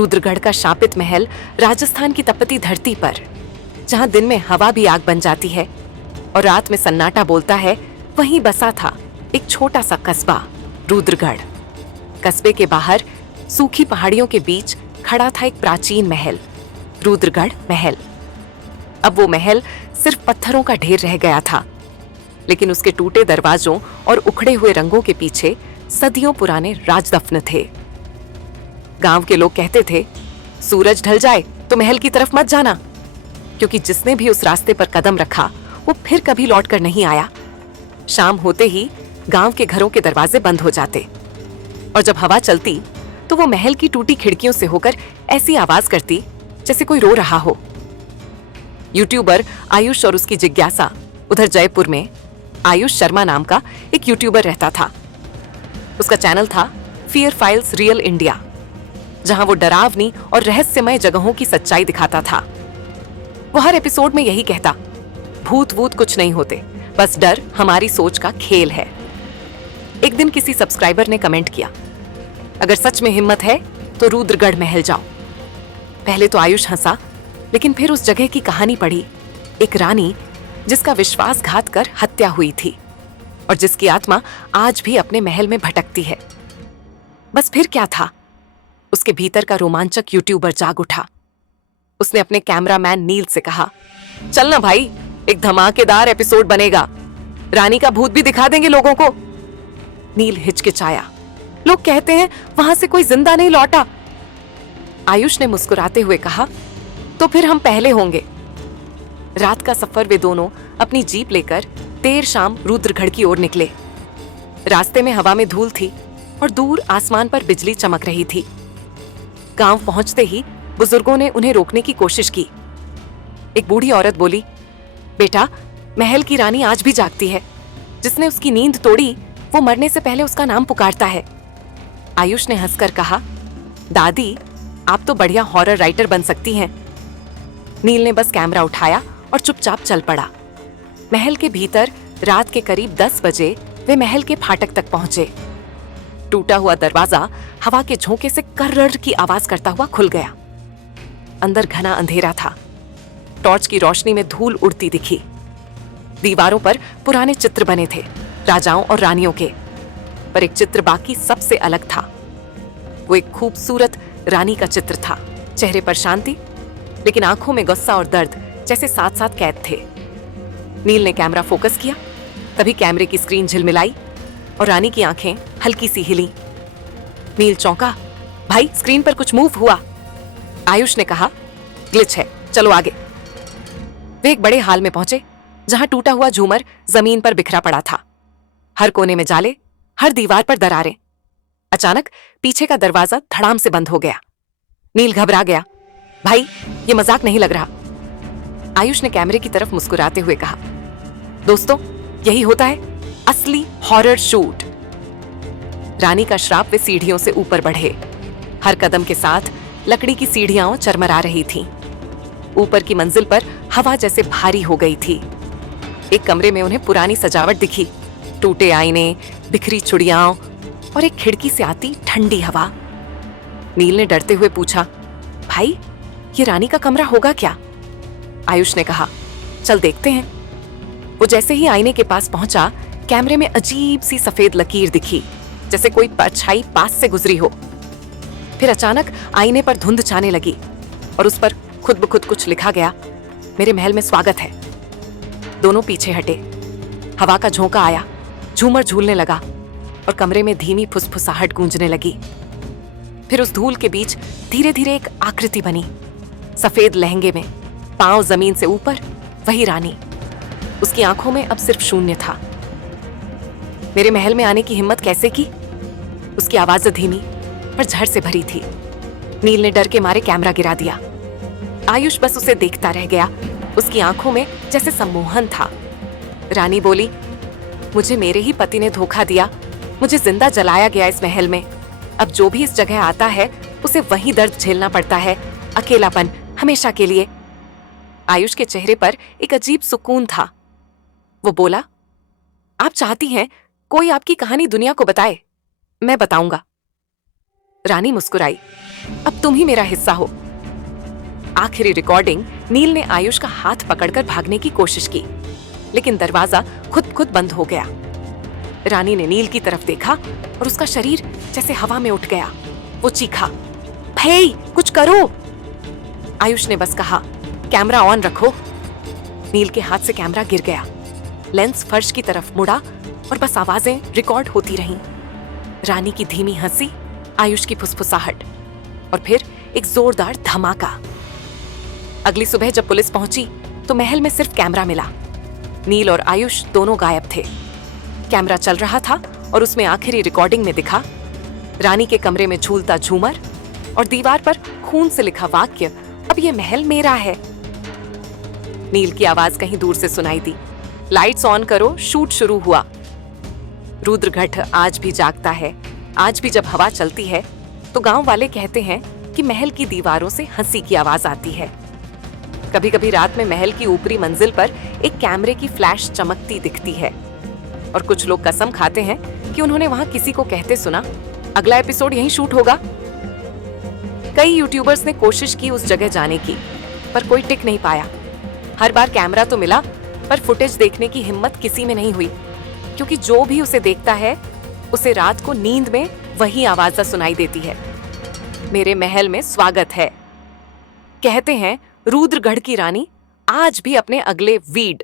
रुद्रगढ़ का शापित महल राजस्थान की तपती धरती पर, जहां दिन में हवा भी आग बन जाती है और रात में सन्नाटा बोलता है, वहीं बसा था एक छोटा सा कस्बा रुद्रगढ़। कस्बे के बाहर सूखी पहाड़ियों के बीच खड़ा था एक प्राचीन महल, रुद्रगढ़ महल। अब वो महल सिर्फ पत्थरों का ढेर रह गया था, लेकिन उसके टूटे दरवाजों और उखड़े हुए रंगों के पीछे सदियों पुराने राजदफन थे। गांव के लोग कहते थे, सूरज ढल जाए तो महल की तरफ मत जाना, क्योंकि जिसने भी उस रास्ते पर कदम रखा वो फिर कभी लौटकर नहीं आया। शाम होते ही गांव के घरों के दरवाजे बंद हो जाते और जब हवा चलती तो वो महल की टूटी खिड़कियों से होकर ऐसी आवाज करती जैसे कोई रो रहा हो। यूट्यूबर आयुष और उसकी जिज्ञासा, उधर जयपुर में आयुष शर्मा नाम का एक यूट्यूबर रहता था। उसका चैनल था फियर फाइल्स रियल इंडिया, जहां वो डरावनी और रहस्यमय जगहों की सच्चाई दिखाता था। वो हर एपिसोड में यही कहता, भूत वूत कुछ नहीं होते, बस डर हमारी सोच का खेल है। एक दिन किसी सब्सक्राइबर ने कमेंट किया, अगर सच में हिम्मत है तो रुद्रगढ़ महल जाओ। पहले तो आयुष हंसा, लेकिन फिर उस जगह की कहानी पढ़ी। एक रानी जिसका विश्वासघात कर हत्या हुई थी और जिसकी आत्मा आज भी अपने महल में भटकती है। बस फिर क्या था? उसके भीतर का रोमांचक यूट्यूबर जाग उठा। उसने अपने कैमरामैन नील से कहा, चल ना भाई, एक धमाकेदार एपिसोड बनेगा, रानी का भूत भी दिखा देंगे लोगों को। नील हिचकिचाया, लोग कहते हैं वहां से कोई जिंदा नहीं लौटा। आयुष ने मुस्कुराते हुए कहा, तो फिर हम पहले होंगे। रात का सफर वे दोनों अपनी जीप लेकर देर शाम रुद्रगढ़ की ओर निकले। रास्ते में हवा में धूल थी और दूर आसमान पर बिजली चमक रही थी। गांव पहुंचते ही बुजुर्गों ने उन्हें रोकने की कोशिश की। एक बूढ़ी औरत बोली, बेटा, महल की रानी आज भी जागती है। जिसने उसकी नींद तोड़ी वो मरने से पहले उसका नाम पुकारता है। आयुष ने हंसकर कहा, दादी, आप तो बढ़िया हॉरर राइटर बन सकती हैं। नील ने बस कैमरा उठाया और चुपचाप चल पड़ा। महल के भीतर रात के करीब 10 बजे वे महल के फाटक तक पहुंचे। टूटा हुआ दरवाजा हवा के झोंके से कर्रर की आवाज करता हुआ खुल गया। अंदर घना अंधेरा था। टॉर्च की रोशनी में धूल उड़ती दिखी। दीवारों पर पुराने चित्र बने थे, राजाओं और रानियों के, पर एक चित्र बाकी सबसे अलग था। वो एक खूबसूरत रानी का चित्र था। चेहरे पर शांति, लेकिन आंखों में गुस्सा और दर्द जैसे साथ साथ कैद थे। नील ने कैमरा फोकस किया, तभी कैमरे की स्क्रीन झिलमिलाई और रानी की आंखें हल्की सी हिली। नील चौंका, भाई स्क्रीन पर कुछ मूव हुआ। आयुष ने कहा, ग्लिच है, चलो आगे। वे एक बड़े हाल में पहुंचे, जहां टूटा हुआ झूमर जमीन पर बिखरा पड़ा था। हर कोने में जाले, हर दीवार पर दरारें। अचानक पीछे का दरवाजा धड़ाम से बंद हो गया। नील घबरा गया, भाई ये मजाक नहीं लग रहा। आयुष ने कैमरे की तरफ मुस्कुराते हुए कहा, दोस्तों, यही होता है असली हॉरर शूट। रानी का श्राप वे सीढ़ियों से ऊपर बढ़े। हर कदम के साथ लकड़ी की सीढ़ियां चरमरा रही थीं। ऊपर की मंजिल पर हवा जैसे भारी हो गई थी। एक कमरे में उन्हें पुरानी सजावट दिखी, टूटे आईने, बिखरी चुड़ियां और एक खिड़की से आती ठंडी हवा। नील ने डरते हुए पूछा, भाई ये रानी का कमरा होगा क्या? आयुष ने कहा, चल देखते हैं। वो जैसे ही आईने के पास पहुंचा, कैमरे में अजीब सी सफेद लकीर दिखी, जैसे कोई परछाई पास से गुजरी हो। फिर अचानक आईने पर धुंध छाने लगी और उस पर खुद ब खुद कुछ लिखा गया, मेरे महल में स्वागत है। दोनों पीछे हटे। हवा का झोंका आया, झूमर झूलने लगा और कमरे में धीमी फुसफुसाहट गूंजने लगी। फिर उस धूल के बीच धीरे धीरे एक आकृति बनी, सफेद लहंगे में, पांव जमीन से ऊपर, वही रानी। उसकी आंखों में अब सिर्फ शून्य था। मेरे महल में आने की हिम्मत कैसे की? उसकी आवाज धीमी पर झड़ से भरी थी। नील ने डर के मारे कैमरा गिरा दिया। आयुष बस उसे देखता रह गया। उसकी आंखों में जैसे सम्मोहन था। रानी बोली, मुझे मेरे ही पति ने धोखा दिया, मुझे जिंदा जलाया गया इस महल में। अब जो भी इस जगह आता है उसे वही दर्द झेलना पड़ता है, अकेलापन, हमेशा के लिए। आयुष के चेहरे पर एक अजीब सुकून था। वो बोला, आप चाहती हैं कोई आपकी कहानी दुनिया को बताए? मैं बताऊंगा। रानी मुस्कुराई, अब तुम ही मेरा हिस्सा हो। आखिरी रिकॉर्डिंग, नील ने आयुष का हाथ पकड़कर भागने की कोशिश की, लेकिन दरवाजा खुद बंद हो गया। रानी ने नील की तरफ देखा और उसका शरीर जैसे हवा में उठ गया। वो चीखा, "हे, कुछ करो!" आयुष ने बस कहा, "कैमरा ऑन रखो।" नील के हाथ से कैमरा गिर गया। लेंस फर्श की तरफ मुड़ा और बस आवाजें रिकॉर्ड होती रहीं। रानी की धीमी हंसी, आयुष की फुसफुसाहट और फिर एक जोरदार धमाका। अगली सुबह जब पुलिस पहुंची तो महल में सिर्फ कैमरा मिला। नील और आयुष दोनों गायब थे। कैमरा चल रहा था और उसमें आखिरी रिकॉर्डिंग में दिखा रानी के कमरे में झूलता झूमर और दीवार पर खून से लिखा वाक्य, "अब ये महल मेरा है।" नील की आवाज कहीं दूर से सुनाई दी, "लाइट्स ऑन करो, शूट शुरू हुआ।" रुद्रगढ़ आज भी जागता है। आज भी जब हवा चलती है तो गांव वाले कहते हैं कि महल की दीवारों से हंसी की आवाज आती है। कभी कभी रात में महल की ऊपरी मंजिल पर एक कैमरे की फ्लैश चमकती दिखती है और कुछ लोग कसम खाते हैं कि उन्होंने वहां किसी को कहते सुना, "अगला एपिसोड यहीं शूट होगा।" कई यूट्यूबर्स ने कोशिश की उस जगह जाने की, पर कोई टिक नहीं पाया। हर बार कैमरा तो मिला, पर फुटेज देखने की हिम्मत किसी में नहीं हुई, क्योंकि जो भी उसे देखता है उसे रात को नींद में वही आवाज़ सुनाई देती है, "मेरे महल में स्वागत है।" कहते हैं रुद्रगढ़ की रानी आज भी अपने अगले वीड